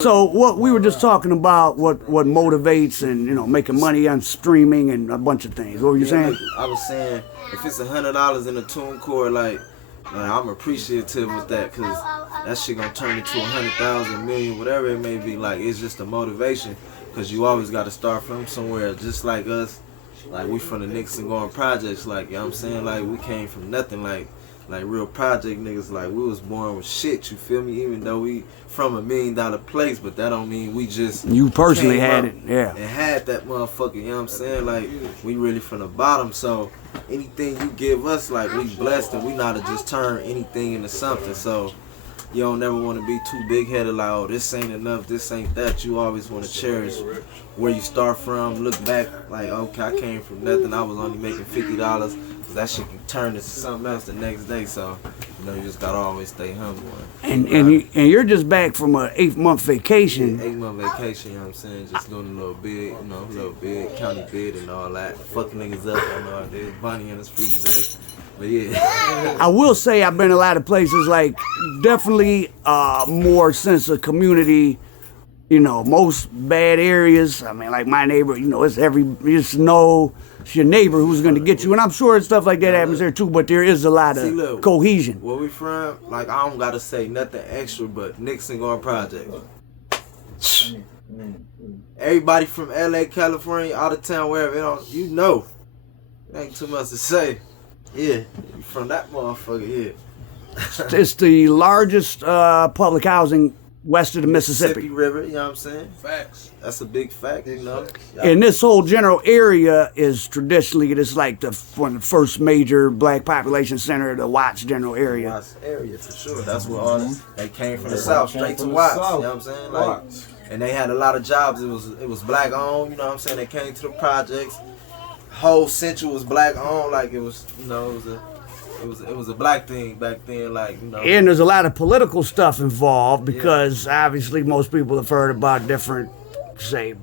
So what we were just talking about, what motivates and making money on streaming and a bunch of things. What were you saying? Like, I was saying if it's $100 in a TuneCore, like I'm appreciative with that because that shit gonna turn into 100,000, million, whatever it may be. Like it's just a motivation because you always got to start from somewhere. Just like us, like we from the Nickerson going projects. Like you know what I'm saying, like we came from nothing. Like real project niggas, like we was born with shit, you feel me? Even though we from $1 million place, but that don't mean we just you personally had it, yeah. And had that motherfucker, you know what I'm saying? Like we really from the bottom, so anything you give us, like we blessed and we know how to just turn anything into something. So you don't never want to be too big headed, like, oh, this ain't enough, this ain't that. You always want to cherish where you start from, look back, like, okay, I came from nothing, I was only making $50, because that shit can turn into something else the next day. So, you just gotta always stay humble. And you're just back from an 8-month vacation. Yeah, 8-month vacation, you know what I'm saying? Just doing a little bid, little bid, county bid and all that. Fucking niggas up, there's Bonnie and his free today. But yeah. I will say I've been a lot of places, like definitely more sense of community. Most bad areas. I mean, like my neighbor, it's your neighbor who's gonna get you, and I'm sure stuff like that happens there too. But there is a lot of look, cohesion. Where we from, like I don't gotta say nothing extra, but Nickerson going project. Everybody from LA, California, out of town, wherever, ain't too much to say. Yeah, from that motherfucker, yeah. It's the largest public housing west of the Mississippi River, you know what I'm saying? Facts. That's a big fact, And this whole general area is traditionally, it's like one of the first major black population center, the Watts general area. Watts area, for sure. That's where all this, they came from the south, straight to Watts, you know what I'm saying? Like, and they had a lot of jobs. It was black owned, you know what I'm saying? They came to the projects. Whole Central was black owned, like it was, it was a black thing back then, like, And there's a lot of political stuff involved because obviously most people have heard about different, say,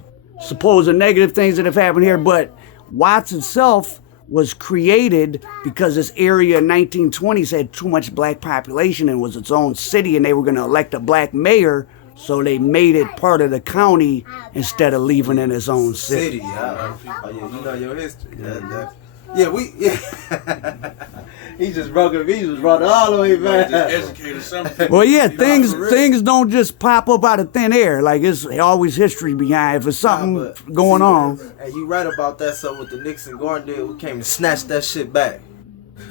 supposed negative things that have happened here, but Watts itself was created because this area in 1920s had too much black population and was its own city, and they were going to elect a black mayor. So they made it part of the county instead of leaving in its own city. Yeah, you know your history. He just broke it. He just brought it all the way back. Just educated something. Well, yeah, things don't just pop up out of thin air. Like it's always history behind. If it's something going on. And you right about that. So what the Nickerson Garden did, we came to snatch that shit back.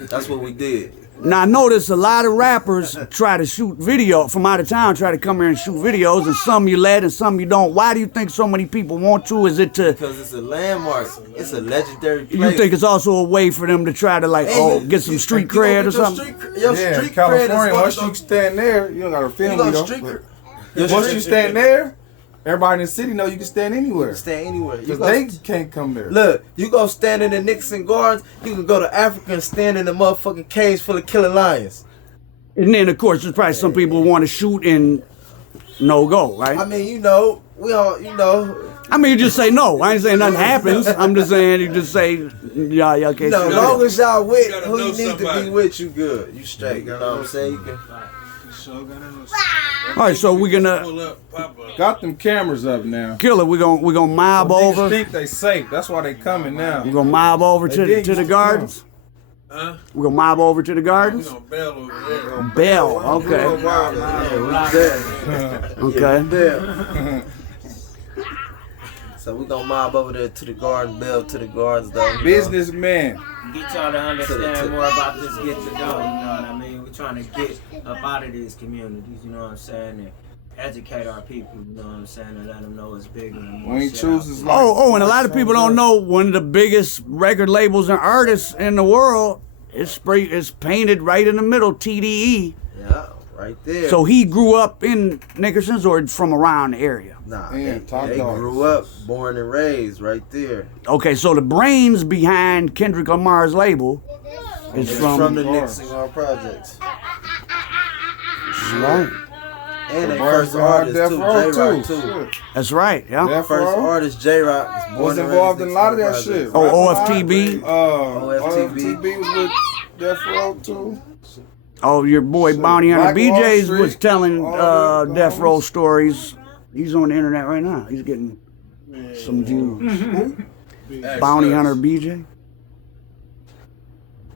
That's what we did. Now, I notice a lot of rappers try to shoot video from out of town, try to come here and shoot videos, and some you let and some you don't. Why do you think so many people want to? Is it to... Because it's a landmark. It's a legendary place. You think it's also a way for them to try to, get some street cred or something? Street California, once you stand there, you don't got to film me, though. Once you stand there, everybody in the city know you can stand anywhere. You can stand anywhere. Because they can't come there. Look, you go stand in the Nickerson Gardens, you can go to Africa and stand in the motherfucking cage full of killer lions. And then, of course, there's probably some people who want to shoot and no go, right? I mean, we all, I mean, you just say no. I ain't saying nothing happens. I'm just saying you just say, y'all can't shoot. As long as y'all with who you need to be with, you good. You straight. You know what I'm saying? You can... All right, so we're gonna got them cameras up now. Killer. We're gonna mob over. Think they safe. That's why they coming now. We're gonna mob over to the gardens. Huh? We're gonna mob over to the gardens. We're gonna bail over there. Bell. Okay. Okay. So we gonna mob over there to the garden, bail to the gardens, though. Businessman. Get y'all to understand more about this get to know, you know what I mean? We're trying to get up out of these communities, you know what I'm saying? And educate our people, you know what I'm saying? And let them know it's bigger and more. We ain't chooses like. And a lot of people don't know one of the biggest record labels and artists in the world is painted right in the middle, TDE. Yeah, right there. So he grew up in Nickerson's or from around the area? Nah, Yeah, they grew up, born and raised right there. Okay, so the brains behind Kendrick Lamar's label is from the Nickerson projects. Right. And they first artist too, J-Rock too. That's right, yeah. Death First Row artist, J-Rock, was involved in a lot of that shit. OFTB. OFTB was with Death Row too. Oh, your boy Bounty on the BJ's was telling Death Row stories He's on the internet right now. He's getting some views. Ask Bounty us. Hunter BJ.